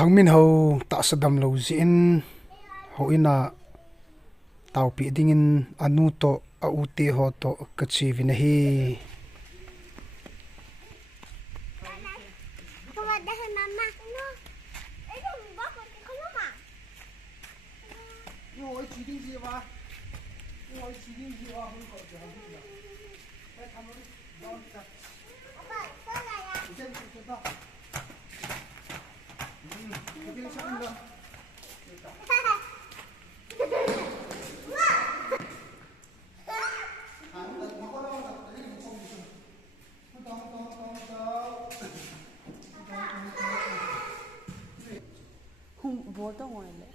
thằng min ho ta sadam lo zin ho ina tau pi dingin anu to a uti ho to kachi vin hi bố tao ngồi lại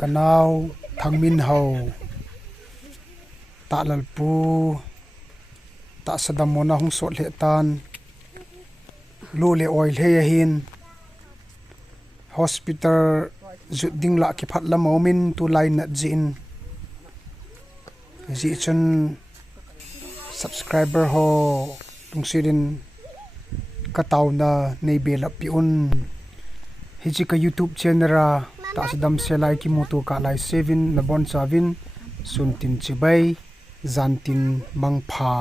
kanau thằng min ho ta lalpu ta sadam mona hung so le tan lu le oil he hin hospital ding la ki phat la momin tu line na jin ji chun subscriber ho tung sirin ka taw na nei be la pi un hi chi ka youtube channel ra ta sadam se lai ki moto ka lai 7 na bon chavin sun tin chibai zantin mangpha